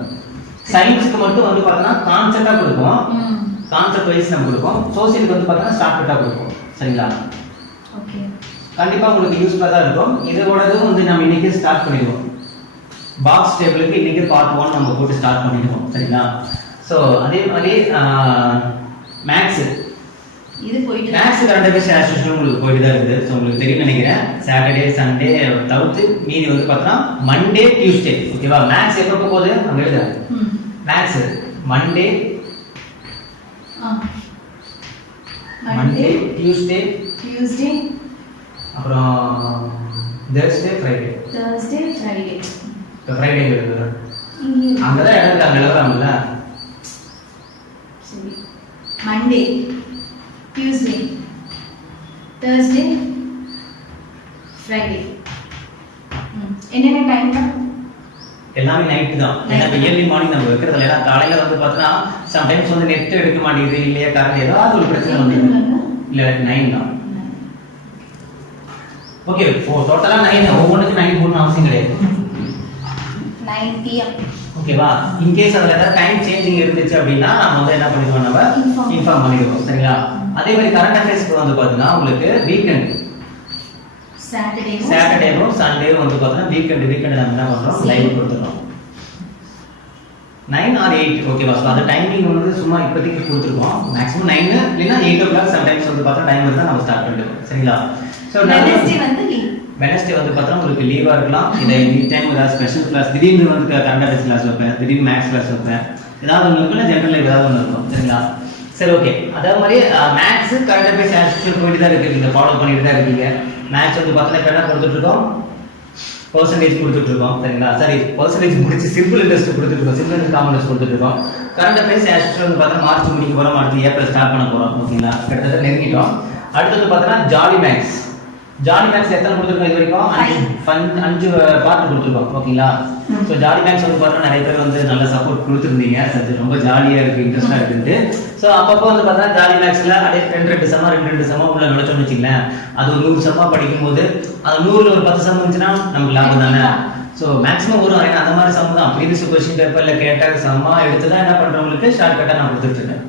சயின்ஸுக்கு மட்டும் வந்து பார்த்தோம்னா கான்செப்டா கொடுப்போம், கான்செப்ட் வைஸ் நம்ம கொடுப்போம். சோசியலுக்கு வந்து பார்த்தோம்னா ஷார்ட்கட்டா கொடுப்போம். சரிங்களா? ஓகே, கண்டிப்பா உங்களுக்கு யூஸ்ஃபுல்லா தான் இருக்கும். இதோடதும் வந்து நம்ம இன்னைக்கு ஸ்டார்ட் பண்ணிடுவோம். பாக்ஸ் டேபிளுக்கு இன்னைக்கு பார்ட் 1 நம்ம போட்டு ஸ்டார்ட் பண்ணிடுவோம். சரிங்களா? ஸோ அதே மாதிரி மேக்ஸ் இது போயிட்டு maths current affairs as usual உங்களுக்கு போயிட்டு தான் இருக்குது. ஸோ உங்களுக்கு தெரியும் நினைக்கிறேன். சாட்டர்டே சண்டே தவிர்த்து மீதி வந்து பார்த்தோம்னா மண்டே டியூஸ்டே. ஓகேவா? மேக்ஸ் எப்போ போகுது அங்கே எழுதுறாங்க. மேக்ஸ் மண்டே டியூஸ்டே டியூஸ்டே அப்புறம் Thursday Friday இப்போ ஃப்ரைடே இருக்குது அங்கதான் இடம் இருக்கு, அங்க எழுதுறாங்கல்ல. சரி, மண்டே, டியூஸ்டே, தேர்ஸ்டே, ஃப்ரைடே. என்னென்ன டைம் தான்? எல்லாமே நைட்டு தான். ஏன்னா இப்போ ஏர்லி மார்னிங் நம்ம வைக்கிறதுல, ஏன்னா காலையில வந்து பார்த்தீங்கன்னா சம்டைம்ஸ் வந்து நெட் எடுக்க மாட்டேங்குது, இல்லையா கரண்ட் ஏதாவது ஒரு பிரச்சனை வந்து இல்லை 9 தான். ஓகே, டோட்டலா 9, ஒவ்வொன்றுக்கு 9 போடணும் அவசியம் கிடையாது. 9 PM. ஓகேவா? இன்கேஸ் அதில் ஏதாவது டைம் சேஞ்சிங் இருந்துச்சு அப்படின்னா நம்ம வந்து என்ன பண்ணிடுவோம், நம்ம இன்ஃபார்ம் பண்ணிடுவோம். சரிங்களா? அதே மாதிரி கரண்ட் அஃபேர்ஸ்க்கு வந்து பார்த்தீங்கன்னா உங்களுக்கு வீக்கெண்ட் சாட்டர்டேவும் சண்டேவும் வந்து பார்த்தீங்கன்னா வீக்கெண்ட் நம்ம என்ன பண்ணுறோம், லைவ் கொடுத்துறோம் 9 or 8. ஓகேவா? ஸோ அந்த டைமிங் வந்து சும்மா இப்போதைக்கு கொடுத்துருக்கோம். மேக்ஸிமம் 9 இல்லைன்னா 8 o'clock சம்டைம்ஸ் வந்து பார்த்தா டைம் இருந்தால் நம்ம ஸ்டார்ட் பண்ணிடுவோம். சரிங்களா? ஸோ வெனஸ்டே வந்து பார்த்தா உங்களுக்கு லீவாக இருக்கலாம். இதை எனி டைம் ஏதாவது ஸ்பெஷல் கிளாஸ், திடீர்னு வந்து கரண்ட் அஃபேர்ஸ் கிளாஸ் வைப்பேன், திடீர்னு மேக்ஸ் கிளாஸ் வைப்பேன், ஏதாவது ஒன்று இருக்குன்னா ஜென்ரல் ஏதாவது ஒன்று இருக்கும். சரிங்களா? சரி, ஓகே. அதே மாதிரி மேக்ஸ் கரண்ட் அஃபேர்ஸ் ஆக்சுவல் போயிட்டு தான் இருக்குது, நீங்கள் ஃபாலோ பண்ணிட்டு தான் இருக்கீங்க. மேக்ஸ் வந்து பார்த்தீங்கன்னா இப்போ என்ன கொடுத்துட்ருக்கோம், பர்சன்டேஜ் கொடுத்துட்ருக்கோம். சரிங்களா? சரி, பர்சன்டேஜ் முடிச்சு சிம்பிள் இன்ட்ரெஸ்ட் கொடுத்துட்ருக்கோம், சிம்பிள் இன்ட்ரெஸ்ட் காமன் இன்ட்ரெஸ்ட் கொடுத்துட்ருக்கோம். கரண்ட் அஃபேர்ஸ் ஆக்சுவல் வந்து பார்த்தீங்கன்னா மார்ச் முடிக்க போகிறோம், அடுத்து ஏப்ரல் ஸ்டார்ட் பண்ண போகிறோம். ஓகேங்களா? கிட்டத்தட்ட நெருங்கிட்டோம். அடுத்தது பார்த்தீங்கன்னா ஜாலி மேக்ஸ். ஜாலி மேக்ஸ் எத்தனை கொடுத்துருக்கோம் இது வரைக்கும்? 5 பார்ட் கொடுத்துருக்கோம். ஓகேங்களா? ஸோ ஜாலி மேக்ஸ் வந்து பார்த்தீங்கன்னா நிறைய பேர் வந்து நல்ல சப்போர்ட் கொடுத்துருந்தீங்க. அது ரொம்ப ஜாலியாக இருக்குது, இன்ட்ரெஸ்டாக இருக்குன்ட்டு. ஸோ அப்பப்போ வந்து பார்த்தீங்கன்னா ஜாலி மேக்ஸில் அப்படியே 2 சம்மா உள்ள நுழைச்சோம்னு வச்சுங்களேன், அது ஒரு 100 சம்மா படிக்கும்போது அது 100ல் ஒரு 10 சம் இருந்துச்சுன்னா நமக்கு லாபம் தானே. ஸோ மேக்ஸிமம் வரும். ஏன்னா அந்த மாதிரி சம் தான் ப்ரீவியஸ் கொஸ்டின் பேப்பரில் கேட்டால் சம்மா எடுத்து தான் என்ன பண்ணுறவங்களுக்கு ஷார்ட்கட்டாக நான் கொடுத்துட்ருக்கேன்.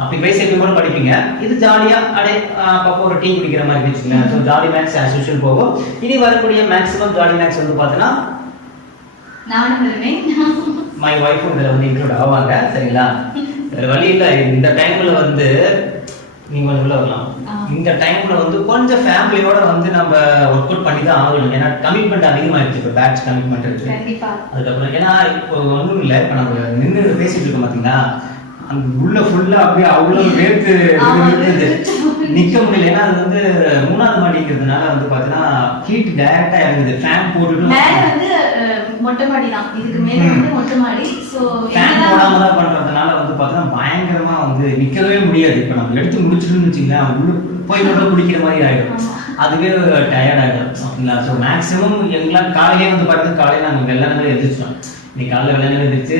அப்படி வைஸ் எப்படி கூட படிப்பீங்க. இது ஜாலியாக அப்படியே அப்பப்போ ஒரு டீ குடிக்கிற மாதிரி வச்சுக்கலாம். So jolly maths as usual போகும். இனி வரக்கூடிய மேக்ஸிமம் ஜாலி மேக்ஸ் வந்து பார்த்தீங்கன்னா நானும் வருவேன், மை ஒய்ஃபும் இதில் வந்து இன்க்ளூட் ஆவாங்க. சரிங்களா? வேறு வழி இல்லை. இந்த டைமில் வந்து நீங்கள் கொஞ்சம் உள்ள வரலாம். இந்த டைம்ல வந்து கொஞ்சம் ஃபேமிலியோட வந்து நம்ம ஒர்க் அவுட் பண்ணி தான் ஆகணும். ஏன்னா கமிட்மெண்ட் அதிகமாகிடுச்சு, இப்போ பேட்ச் கமிட்மெண்ட் இருக்கு. அதுக்கப்புறம் ஏன்னா இப்போ ஒன்றும் இல்லை, இப்போ நம்ம நின்று பேசிட்டு இருக்கோம் பார்த்தீங்களா, அந்த உள்ள ஃபுல்லா அப்படியே அவ்வளோ வேர்த்து நிக்க முடியல. ஏன்னா அது வந்து 3வது மாடிங்கிறதுனால வந்து பாத்தீங்கன்னா ஹீட் டைரக்டா இறங்குது. ஃபேன் போட்டுட்டு மேல வந்து மொட்டை மாடி தான், இதுக்கு மேல வந்து மொட்டை மாடி. சோ ஃபேன் போடாம தான் பண்றதுனால வந்து பாத்தீங்கன்னா பயங்கரமா வந்து நிக்கவே முடியாது. இப்போ நம்ம எடுத்து முடிச்சிட்டோம்னு வச்சுங்களேன், உள்ள போய் கூட குடிக்கிற மாதிரி ஆயிடும், அதுவே டயர்ட் ஆகிடும். ஓகேங்களா? ஸோ மேக்ஸிமம் எங்களால் காலையிலே வந்து பார்த்தீங்கன்னா காலையில் நாங்கள் வெள்ளனவே எதிர்த்தோம். இன்னைக்கு காலையில் வெள்ளனவே எதிர்த்து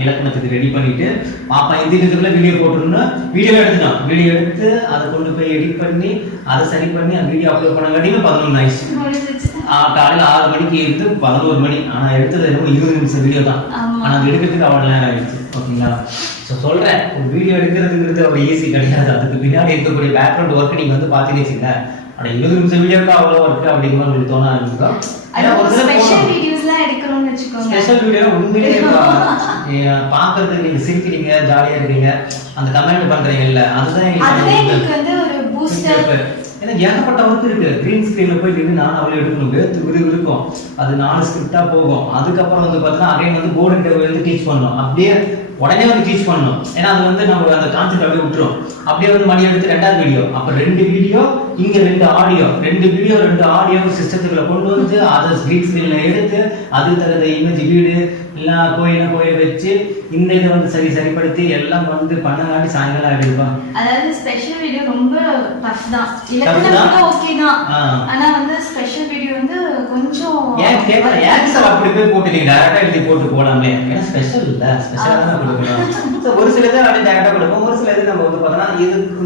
இலக்கணத்துக்கு ரெடி பண்ணிட்டு பாப்பா எந்திரிக்கிறதுக்குள்ள வீடியோ போட்டுருந்தோம். வீடியோ எடுத்துட்டோம். வீடியோ எடுத்து அதை கொண்டு போய் எடிட் பண்ணி அதை சரி பண்ணி அந்த வீடியோ அப்லோட் பண்ணங்காட்டியுமே 11 ஆயிடுச்சு. காலையில் 6 மணிக்கு இருந்து 11 மணி. ஆனால் எடுத்தது என்னமோ 20 நிமிஷம் வீடியோ தான். ஆனால் அது எடுக்கிறதுக்கு அவ்வளோ நேரம் ஆயிடுச்சு. ஓகேங்களா? ஸோ சொல்கிறேன், ஒரு வீடியோ எடுக்கிறதுங்கிறது அவ்வளோ ஈஸி கிடையாது. அதுக்கு பின்னாடி இருக்கக்கூடிய பேக்ரவுண்ட் ஒர்க் நீங்கள் வந்து பார்த்தீங்கன்னு வச்சுக்கோங்க, ஆனால் 20 நிமிஷம் வீடியோக்கு அவ்வளோ ஒர்க் அப்படிங்கிற மாதிரி உங்களுக்கு தோண ஆரம்பிக்கும். ஸ்பெஷல் வீடியோஸ்லாம் எடுக்கணும்னு வெச்சுக்கோங்க. ஸ்பெஷல் வீடியோ உண்மையிலேயே பார்க்கிறதுக்கு நீங்க சிரிக்கிறீங்க, ஜாலியா இருக்கீங்க, அந்த கமெண்ட் பண்றீங்கல்ல, அதுதான் உங்களுக்கு வந்து ஒரு பூஸ்டர். ஏன்னா ஏகப்பட்ட ஒர்க் இருக்கு. கிரீன் ஸ்கிரீன்ல போய் நின்று நான் அவ்வளோ எடுக்கணும், வேத்து இருக்கும். அது 4 ஸ்கிரிப்டா போகும். அதுக்கப்புறம் வந்து பார்த்தீங்கன்னா அகைன் வந்து போர்டு வந்து டீச் பண்ணணும். அப்படியே உடனே வந்து டீச் பண்ணணும். ஏன்னா அது வந்து நம்ம அந்த கான்செப்ட் அப்படியே விட்டுரும். அப்படியே வந்து மணி எடுத்து 2வது வீடியோ, அப்போ 2 வீடியோ, இங்க 2 ஆடியோ, 2 வீடியோ 2 ஆடியோ சிஸ்டத்துக்குள்ள கொண்டு வந்து அதை கிரீன் ஸ்கிரீன்ல எடுத்து அதுக்கு தகுந்த இமேஜ் வீடு எல்லாம் கோயில் வச்சு இந்த இதை வந்து சரிப்படுத்தி எல்லாம் வந்து பண்ணங்காட்டி சாயங்காலம் ஆகிடுப்பா. அதாவது ஸ்பெஷல் வீடியோ ரொம்ப டஃப் தான். இலக்கணம் ஓகே தான், ஆனா வந்து ஸ்பெஷல் வீடியோ வந்து கொஞ்சம் ஏன் கேட்கற ஆன்சர் அப்படி போய் போட்டு நீங்க டைரக்டா எழுதி போட்டு போலாமே. ஏன்னா ஸ்பெஷல் இல்ல, ஸ்பெஷலா தான் கொடுக்கணும். சோ ஒரு சிலது அப்படி டைரக்டா கொடுப்போம், ஒரு சிலது நம்ம வந்து பார்த்தோம்னா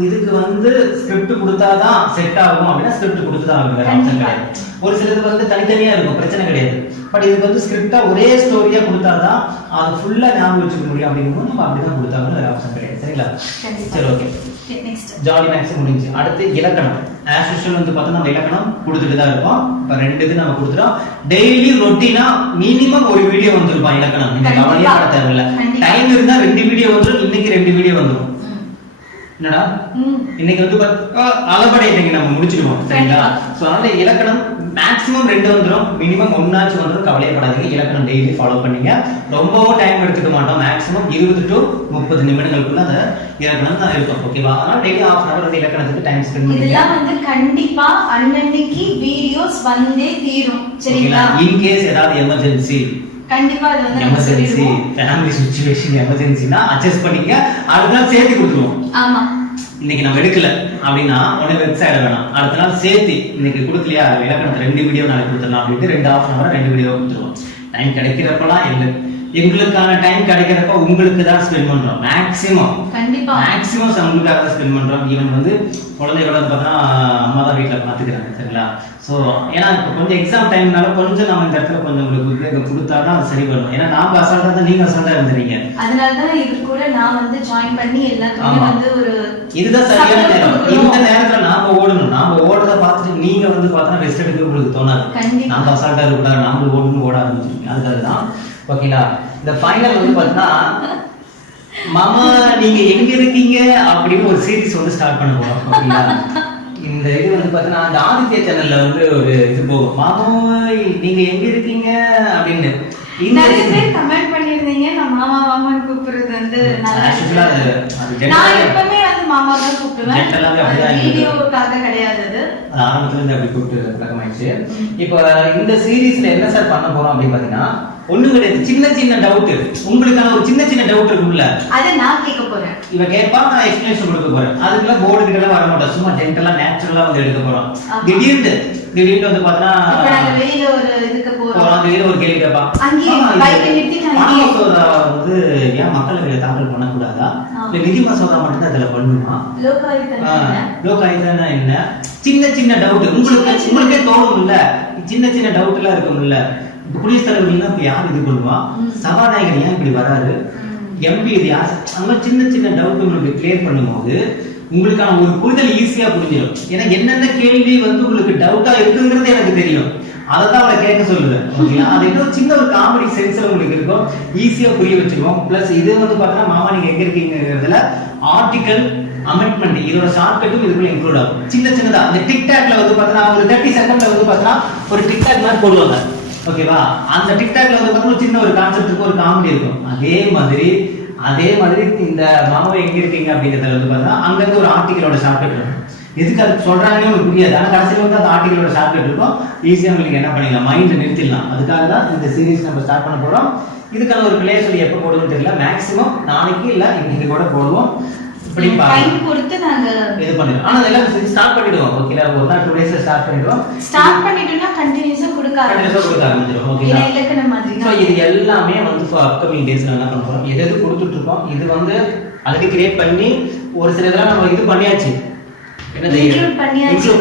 இதுக்கு வந்து ஸ்கிரிப்ட் கொடுத்தாதான் செட் ஆகும் அப்படின்னா ஸ்கிரிப்ட் கொடுத்துதான் ஆகும், வேற ஆப்ஷன் கிடையாது. ஒரு சிலது வந்து தனித்தனியா இருக்கும், பிரச்சனை கிடையாது. பட் இதுக்கு வந்து ஸ்கிரிப்டா ஒரே ஸ்டோரியா கொடுத்தாதான் அது ஃபுல்லா ஞாபகம் வச்சுக்க முடியும். அப்படிங்கும்போது நம்ம அப்படிதான் கொடுத்தாலும் வேற ஆப்ஷன் கிடையாது. சரிங்களா? சரி, ஓகே. ஜாலி மேக்ஸ் முடிஞ்சு அடுத்து இலக்கணம். ஆஸ் யூஷுவல் வந்து பார்த்தா நம்ம இலக்கணம் கொடுத்துட்டு தான் இருக்கோம். இப்போ 2 இது நம்ம கொடுத்துட்டோம். டெய்லி ரொட்டீனா மினிமம் ஒரு வீடியோ வந்துருப்பான் இலக்கணம். நீங்க கவலையே பட தேவையில்லை. டைம் இருந்தா 2 வீடியோ வந்துடும். இன்னைக்கு 2 வீடியோ வந்துடும். என்னடா இன்னைக்கு வந்து அளபடையிங்க நம்ம முடிச்சிடுவோம். சரிங்களா? ஸோ அதனால இலக்கணம் மேக்ஸிமம் 2 வந்துடும், மினிமம் 1 வந்துடும். கவலையப்படாதீங்க, இலக்கணம் டெய்லி ஃபாலோ பண்ணீங்க. ரொம்பவும் டைம் எடுத்துக்க மாட்டோம். மேக்ஸிமம் 20 to 30 நிமிடங்களுக்குள்ள அந்த இலக்கணம் தான் இருக்கும். ஓகேவா? அதனால டெய்லி ½ hour வந்து இலக்கணத்துக்கு டைம் ஸ்பெண்ட் பண்ணுங்க. இதெல்லாம் வந்து கண்டிப்பா அன்னன்னைக்கு வீடியோஸ் வந்தே தீரும். சரிங்களா? இன் கேஸ் ஏதாவது எமர்ஜென்சி கண்டிப்பா அது வந்து நம்ம எமர்ஜென்சி சொல்லிடுவோம். ஃபேமிலி சிச்சுவேஷன் எமர்ஜென்சினா அட்ஜஸ்ட் பண்ணிக்க, அடுத்த நாள் சேர்த்து கொடுத்துருவோம். ஆமா, இன்னைக்கு நம்ம எடுக்கல அப்படின்னா உடனே வெப்சைட் வேணாம், அடுத்த நாள் சேர்த்து இன்னைக்கு கொடுக்கலையா இலக்கணத்தை 2 வீடியோ நாளைக்கு கொடுத்துடலாம் அப்படின்ட்டு 2 ஆஃப் ஹவர் 2 வீடியோ கொடுத்துருவோம். டைம் கிடைக்கிறப்பெல்லாம் இல்லை, எங்களுக்கான டைம் கிடைக்கிறப்ப உங்களுக்கு தான் ஸ்பெண்ட் பண்றோம். மேக்ஸிமம் கண்டிப்பா மேக்ஸிமம் உங்களுக்காக தான் ஸ்பெண்ட் பண்றோம். ஈவன் வந்து குழந்தைகளோட பார்த்தா அம்மா தான் வீட்டில் பார்த்துக்கிறாங்க, சரிங்களா? ஸோ ஏன்னா இப்போ கொஞ்சம் எக்ஸாம் டைம்னால கொஞ்சம் நம்ம இந்த இடத்துல கொஞ்சம் உங்களுக்கு உத்வேகம் கொடுத்தா தான் அது சரி வரும். ஏன்னா நாம அசால்ட்டா தான், நீங்க அசால்ட்டா இருந்துறீங்க. அதனால தான் இது கூட நான் வந்து ஜாயின் பண்ணி எல்லாத்துக்குமே வந்து ஒரு இதுதான் சரியான நேரம். இந்த நேரத்துல நாம ஓடணும். நாம ஓடுறத பார்த்துட்டு நீங்க வந்து பார்த்தா ரெஸ்ட் எடுக்க உங்களுக்கு தோணாது. நாம அசால்ட்டா இருக்கக்கூடாது, நாம ஓடணும், ஓட ஆரம்பிச்சிருக்கீங்க. அதுக்காக தான். ஓகேங்களா? இந்த ஃபைனல் வந்து பார்த்தா மாமா நீங்க எங்க இருக்கீங்க அப்படின்னு ஒரு சீரிஸ் வந்து ஸ்டார்ட் பண்ண போறோம். ஓகேங்களா? இந்த இது வந்து பார்த்தீங்கன்னா அந்த ஆதித்ய சேனல்ல வந்து ஒரு இது போகும், மாமா நீங்க எங்க இருக்கீங்க அப்படின்னு. நிறைய பேர் கமெண்ட் பண்ணிருந்தீங்க, நான் மாமா மாமான்னு கூப்பிடுறது வந்து நல்லா இருக்கு. நான் எப்பவுமே வந்து மாமா தான் கூப்பிடுவேன், வீடியோவுக்காக கிடையாது. அது ஆரம்பத்துல இருந்து அப்படி கூப்பிட்டு பழக்கமாயிடுச்சு. இப்போ இந்த சீரீஸ்ல என்ன சார் பண்ண போறோம் அப்படின்னு பாத்தீங்கன்னா ஒண்ணு கிடையாது, சின்ன சின்ன டவுட், உங்களுக்கான ஒரு சின்ன சின்ன டவுட் இருக்கும்ல, அதை நான் கேட்க போறேன். இவ கேட்பா, நான் எக்ஸ்பிளேஷன் கொடுக்க போறேன். அதுக்குள்ள போர்டு கிட்ட எல்லாம் வர மாட்டோம், சும்மா ஜென்டலா நேச்சுரலா வந்து எடுக்க போறோம். திடீர்னு வந்து பார்த்தா வெளியில ஒரு இதுக்கு போறோம், வெளியில ஒரு கேள்வி கேட்பா, வந்து ஏன் மக்களவையில தாக்கல் பண்ணக்கூடாதா, இல்ல நிதி மசோதா மட்டும் தான் இதுல பண்ணுமா, லோக் ஆயுதம்னா என்ன, சின்ன சின்ன டவுட் உங்களுக்கே தோணும்ல, சின்ன சின்ன டவுட் எல்லாம் இருக்கும்ல. குடியரசுத் தலைவர்கள் இப்ப யார் இது பண்ணுவா, சபாநாயகர் ஏன் இப்படி வராது, எம்பி இது யார், அந்த மாதிரி சின்ன சின்ன டவுட் உங்களுக்கு கிளியர் பண்ணும்போது உங்களுக்கான ஒரு புரிதல் ஈஸியா புரிஞ்சிடும். ஏன்னா என்னென்ன கேள்வி வந்து உங்களுக்கு டவுட்டா இருக்குங்கிறது எனக்கு தெரியும், அதை தான் அவளை கேட்க சொல்லுவேன். ஓகேங்களா? அது இன்னும் சின்ன ஒரு காமெடி சென்ஸ்ல உங்களுக்கு இருக்கும், ஈஸியா புரிய வச்சிருவோம். பிளஸ் இது வந்து பார்த்தீங்கன்னா மாமா நீங்க எங்க இருக்கீங்கிறதுல ஆர்டிகல் அமெண்ட்மெண்ட் இதோட ஷார்ட்கட்டும் இதுக்குள்ள இன்க்ளூட் ஆகும். சின்ன சின்னதா அந்த டிக்டாக்ல வந்து பார்த்தீங்கன்னா ஒரு 30 செகண்ட்ல வந்து பார்த்தீங்கன்னா ஒரு டிக்டாக் மாதிரி போடுவாங்க. ஓகேவா? அந்த டிக்டாக்ல வந்து பார்த்தீங்கன்னா சின்ன ஒரு கான்செப்ட் இருக்கும், ஒரு காமெடி இருக்கும். அதே மாதிரி இந்த மாமா எங்க இருக்கீங்க அப்படிங்கிறதுல வந்து பார்த்தா அங்க இருந்து ஒரு ஆர்டிகலோட ஷார்ட்கட் இருக்கும். எதுக்கு அது சொல்றாங்கன்னு உங்களுக்கு புரியாது, ஆனா கடைசியில் வந்து அந்த ஆர்டிகலோட ஷார்ட்கட் இருக்கும், ஈஸியா உங்களுக்கு என்ன பண்ணிடலாம், மைண்ட்ல நிறுத்திடலாம். அதுக்காக தான் இந்த சீரீஸ் நம்ம ஸ்டார்ட் பண்ண போறோம். இதுக்கான ஒரு பிளே சொல்லி எப்போ போடுவோம்னு தெரியல, மேக்ஸிமம் நாளைக்கு இல்ல இன்னைக்கு கூட போடுவோம். இப்படி டைம் கொடுத்து நாங்க இது பண்ணிடுவோம். ஆனா எல்லாம் ஸ்டார்ட் பண்ணிடுவோம். ஓகேல, ஒரு நாள் 2 டேஸ்ல ஸ்டார்ட் பண்ணிடுவோம். ஸ்டார்ட் பண்ணிட்டோம்னா கண்டினியூஸா கொடுக்க ஆரம்பிச்சிரும். ஓகேங்களா? இலக்கண மாதிரி தான். சோ இது எல்லாமே வந்து அப்கமிங் டேஸ்ல என்ன பண்ண போறோம், எது கொடுத்துட்டு இருக்கோம். இது வந்து ஆல்ரெடி கிரியேட் பண்ணி ஒரு சில இதெல்லாம் நம்ம இது பண்ணியாச்சு, என்னது இன்க்ளூட்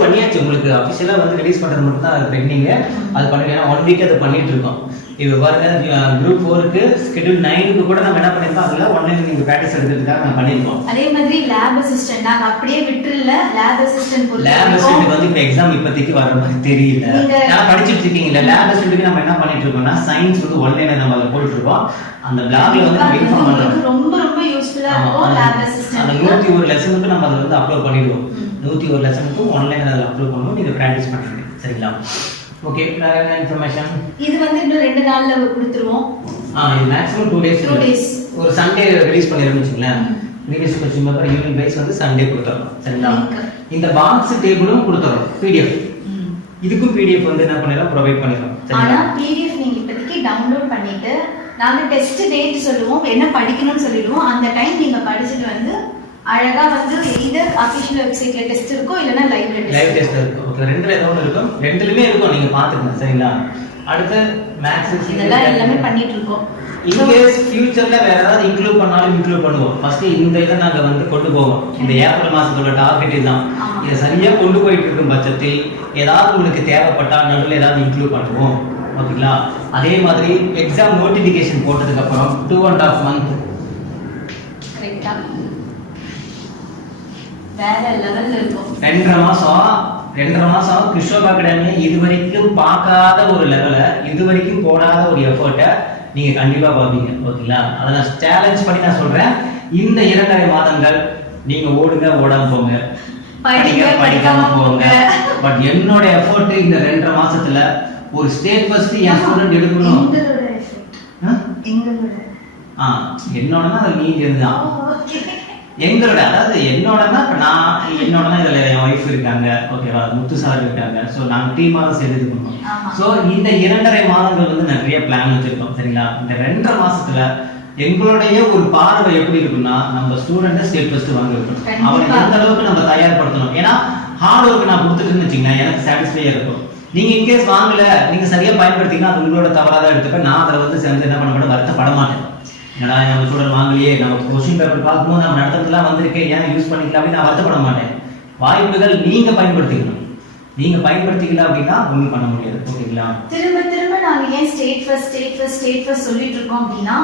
பண்ணியாச்சு. உங்களுக்கு அபிஷியலா வந்து ரிலீஸ் பண்றது மட்டும் தான் பெண்டிங். அது பண்ணிட்டேன்னா 1 வீக் அதை பண்ணிட்டு இருக்கோம். இது பாருங்க, குரூப் 4க்கு ஸ்கெட்யூல் 9க்கு கூட நம்ம என்ன பண்ணிருக்கோம், அதுல ஆன்லைன் நீங்க பிராக்டிஸ் எடுக்கிறதுக்காக நம்ம பண்ணிருக்கோம். அதே மாதிரி லேப் அசிஸ்டன்ட் நாங்க அப்படியே விட்டுறல, லேப் அசிஸ்டன்ட் வந்து இப்ப எக்ஸாம் இப்போதைக்கு வர மாதிரி தெரியல. நான் படிச்சிட்டு இருக்கீங்கல, லேப் அசிஸ்டன்ட்க்கு நம்ம என்ன பண்ணிட்டு இருக்கோம்னா சயின்ஸ் வந்து ஆன்லைன்ல நம்ம அத போட்டுட்டு இருக்கோம். அந்த பிளாக்ல வந்து நம்ம இன்ஃபார்ம் பண்றோம், ரொம்ப ரொம்ப யூஸ்ஃபுல்லா இருக்கும். லேப் அசிஸ்டன்ட் அந்த 101 லெசனுக்கு நம்ம அத வந்து அப்லோட் பண்ணிடுவோம். 101 லெசனுக்கு ஆன்லைன்ல அத அப்லோட் பண்ணுவோம், நீங்க பிராக்டிஸ் பண்ணுங்க. சரிங்களா? ஓகே, வேற என்ன இன்ஃபர்மேஷன்? இது வந்து இன்னும் 2 நாள்ல கொடுத்துருவோம். இது மேக்ஸிமம் 2 டேஸ். ஒரு சண்டே ரிலீஸ் பண்ணிரோம்னு வெச்சுங்களேன். Previous question paper unit wise வந்து சண்டே கொடுத்துறோம். சரிங்களா? இந்த பாக்ஸ் டேபிளும் கொடுத்துறோம் PDF. இதுக்கும் PDF வந்து என்ன பண்ணிரோம், ப்ரொவைட் பண்ணிரோம். ஆனா PDF நீங்க இப்போதைக்கு டவுன்லோட் பண்ணிட்டு நாங்க டெஸ்ட் டேட் சொல்லுவோம், என்ன படிக்கணும்னு சொல்லிடுவோம். அந்த டைம் நீங்க படிச்சிட்டு வந்து அழகா வந்து எய்தர் அபிஷியல் வெப்சைட்ல டெஸ்ட் இருக்கும் இல்லனா லைவ் டெஸ்ட் இருக்கும். ஓகே, ரெண்டுல ஏதோ ஒன்னு இருக்கும், ரெண்டுலயுமே இருக்கும், நீங்க பாத்துக்கங்க. சரிங்களா? அடுத்து மேத்ஸ் இதெல்லாம் எல்லாமே பண்ணிட்டு இருக்கோம். இன் கேஸ் ஃபியூச்சர்ல வேற ஏதாவது இன்க்ளூட் பண்ணாலும் இன்க்ளூட் பண்ணுவோம். ஃபர்ஸ்ட் இந்த இத நாங்க வந்து கொண்டு போவோம். இந்த ஏப்ரல் மாசத்தோட டார்கெட் இதுதான். இத சரியா கொண்டு போயிட்டு இருக்கும் பட்சத்தில் ஏதாவது உங்களுக்கு தேவைப்பட்டா நடுவுல ஏதாவது இன்க்ளூட் பண்ணுவோம். ஓகேங்களா? அதே மாதிரி எக்ஸாம் நோட்டிபிகேஷன் போட்டதுக்கு அப்புறம் 2.5 மந்த் கரெக்ட்டா வேற லெவல்ல இருக்கும். 2.5 மாசம் கிறிஸ்டோப் அகாடமி இதுவரைக்கும் பார்க்காத ஒரு லெவல, இதுவரைக்கும் போடாத ஒரு எஃபோர்ட்டை நீங்க கண்டிப்பா பாப்பீங்க. ஓகேங்களா? அத நான் சேலஞ்ச் பண்ணி நான் சொல்றேன், இந்த 2.5 மாதங்கள் நீங்க ஓடுங்க, ஓடாம போங்க, படிக்காம போங்க. பட் என்னோட எஃபோர்ட் இந்த 2.5 மாசத்துல ஒரு ஸ்டேட் ஃபர்ஸ்ட் என் ஸ்டூடண்ட் எடுக்கணும். என்னோடனா அது நீங்க இருந்தா எங்களோட, அதாவது என்னோடனா இப்ப நான் என்னோடனா இதுல என் ஒய்ஃப் இருக்காங்க, ஓகேவா, முத்து சார் இருக்காங்க. ஸோ நாங்க டீமா தான் சேர்ந்து இது பண்ணுவோம். ஸோ இந்த 2.5 மாதங்கள் வந்து நிறைய பிளான் வச்சிருக்கோம் சரிங்களா. இந்த 2.5 மாசத்துல எங்களுடைய ஒரு பார்வை எப்படி இருக்குன்னா, நம்ம ஸ்டூடெண்ட் ஸ்டேட் ஃபர்ஸ்ட் வாங்க வைக்கணும். அவனை எந்த அளவுக்கு நம்ம தயார்படுத்தணும். ஏன்னா ஹார்ட் ஒர்க் நான் கொடுத்துட்டுன்னு வச்சுக்கோங்களேன், எனக்கு சாட்டிஸ்ஃபையா இருக்கும். நீங்க இன்கேஸ் வாங்கல, நீங்க சரியா பயன்படுத்திங்கன்னா அது உங்களோட தவறாக தான் எடுத்துப்பேன். நான் அதை வந்து சேர்ந்து என்ன பண்ண மாட்டேன், வருத்தப்பட மாட்டேன். ஏன்னா நம்ம ஸ்டூடெண்ட் வாங்கலையே, நம்ம கொஸ்டின் பேப்பர் பார்க்கும்போது நம்ம நடத்துறதுலாம் வந்திருக்கேன், ஏன் யூஸ் பண்ணிக்கலாம் அப்படின்னு நான் வருத்தப்பட மாட்டேன். வாய்ப்புகள் நீங்க பயன்படுத்திக்கணும். நீங்க பயன்படுத்திக்கல அப்படின்னா ஒண்ணும் பண்ண முடியாது. ஓகேங்களா. திரும்ப திரும்ப நாங்க ஏன் ஸ்டேட் ஃபர்ஸ்ட் சொல்லிட்டு இருக்கோம் அப்படின்னா,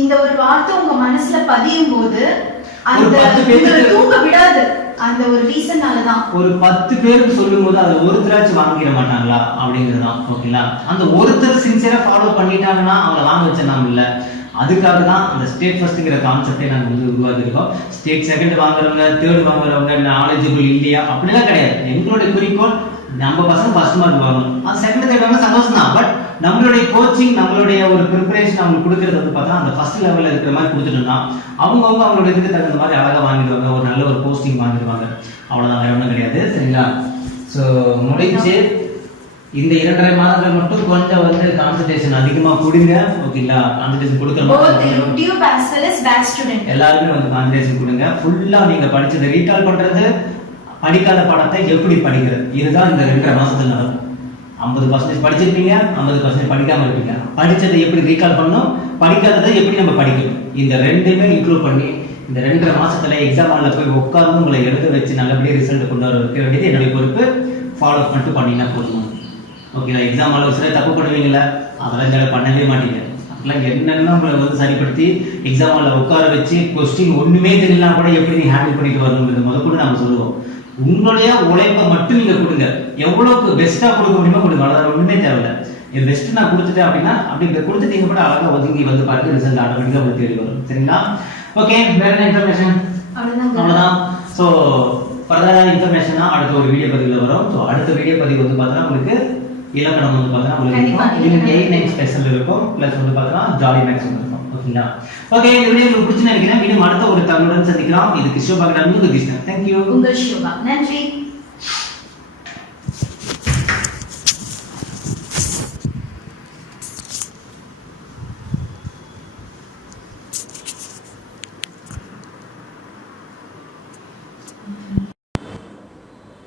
இந்த ஒரு வார்த்தை உங்க மனசுல பதியும் போது அந்த தூங்க விடாது. அந்த ஒரு ரீசனால தான் ஒரு 10 பேருக்கு சொல்லும்போது அது ஒருத்தராச்சும் வாங்கிட மாட்டாங்களா அப்படிங்கிறது தான். ஓகேங்களா. அந்த ஒருத்தர் சின்சியரா ஃபாலோ பண்ணிட்டாங்கன்னா அவங்க வாங்க வச்சிடலாம். இல்ல, அதுக்காக தான் அந்த ஸ்டேட் ஃபர்ஸ்ட்ங்கிற கான்செப்டே நாங்கள் வந்து உருவாக்கிருக்கோம். ஸ்டேட் செகண்ட் வாங்குறவங்க, தேர்ட் வாங்குறவங்க நாலேஜபிள் இல்லையா அப்படிலாம் கிடையாது. எங்களுடைய குறிக்கோள் நம்ம பசங்க ஃபர்ஸ்ட் மார்க் வாங்கணும். அது செகண்ட் தேர்ட் வாங்க சந்தோஷம் தான். பட் நம்மளுடைய கோச்சிங், நம்மளுடைய ஒரு ப்ரிப்பரேஷன் அவங்களுக்கு கொடுக்கறது வந்து பார்த்தா அந்த ஃபர்ஸ்ட் லெவலில் இருக்கிற மாதிரி கொடுத்துட்டோம்னா அவங்கவுங்க அவங்களுடைய இதுக்கு தகுந்த மாதிரி அழகாக வாங்கிடுவாங்க, ஒரு நல்ல ஒரு போஸ்டிங் வாங்கிடுவாங்க. அவ்வளோதான், வேற ஒன்றும் கிடையாது சரிங்களா. ஸோ முடிஞ்சு இந்த 2.5 மாதங்கள் மட்டும் கொஞ்சம் வந்து கான்சன்ட்ரேஷன் அதிகமாக கொடுங்க. ஓகேங்களா. கான்சன்ட்ரேஷன் எல்லாருமே வந்து கான்சன்ட்ரேஷன் கொடுங்க. ஃபுல்லா நீங்க படிச்சதை ரீகால் பண்றது, படிக்காத பாடத்தை எப்படி படிக்கிறது, இதுதான் இந்த 2.5 மாசத்துல நடக்கும். 50% படிச்சிருப்பீங்க, 50% படிக்காம இருப்பீங்க. படிச்சதை எப்படி ரீகால் பண்ணணும், படிக்காததை எப்படி நம்ம படிக்கணும், இந்த ரெண்டுமே இன்க்ளூட் பண்ணி இந்த 2.5 மாசத்துல எக்ஸாம் ஹாலில் போய் உட்கார்ந்து உங்களை எழுத வச்சு நல்லபடியாக ரிசல்ட் கொண்டு வர வைக்க வேண்டியது என்னுடைய பொறுப்பு. ஃபாலோ பண்ணிட்டு பண்ணினா போதும். ஓகேங்களா. எக்ஸாம் ஹாலில் சில தப்பு பண்ணுவீங்களா, அதெல்லாம் பண்ணவே மாட்டீங்க. அதெல்லாம் என்னென்ன உங்களை வந்து சரிப்படுத்தி எக்ஸாம் ஹாலில் உட்கார வச்சு கொஸ்டின் ஒண்ணுமே தெரியலாம் கூட எப்படி நீ ஹேண்டில் பண்ணிட்டு வரணுங்கிறது முதல் கூட நம்ம சொல்லுவோம். உங்களுடைய உழைப்பை மட்டும் நீங்க கொடுங்க. எவ்வளவுக்கு பெஸ்டா கொடுக்க முடியுமோ கொடுங்க. அவ்வளவுதான், ஒண்ணுமே தேவையில்லை. இது பெஸ்ட் நான் கொடுத்துட்டேன் அப்படின்னா அப்படி கொடுத்துட்டு நீங்க கூட அழகா ஒதுங்கி வந்து பாருங்க, ரிசல்ட் ஆட்டோமேட்டிக்கா உங்களுக்கு தேடி வரும். சரிங்களா. ஓகே, வேற என்ன இன்ஃபர்மேஷன்? அவ்வளவுதான். ஸோ ஃபர்தரான இன்ஃபர்மேஷனா அடுத்த ஒரு வீடியோ பதிவில் வரும். ஸோ அடுத்த வீடியோ பதிவு வந்து பார்த்தீங்கன்னா உங்களுக்கு இலக்கணம் வந்து பார்த்தீங்கன்னா உங்களுக்கு 8-9 ஸ்பெஷல் இருக்கும், பிளஸ் வந்து பார்த்தீங்கன்னா ஜாலி மேக்ஸ் இருக்கும். ஓகேங்களா. ஓகே, இந்த வீடியோ உங்களுக்கு பிடிச்சு நினைக்கிறேன். மீண்டும் அடுத்த ஒரு தகவலுடன் சந்திக்கலாம். இது கிருஷ்ணா பாக்கெட் கிருஷ்ணன். தேங்க்யூ. உங்கள் ஷோபா. நன்றி.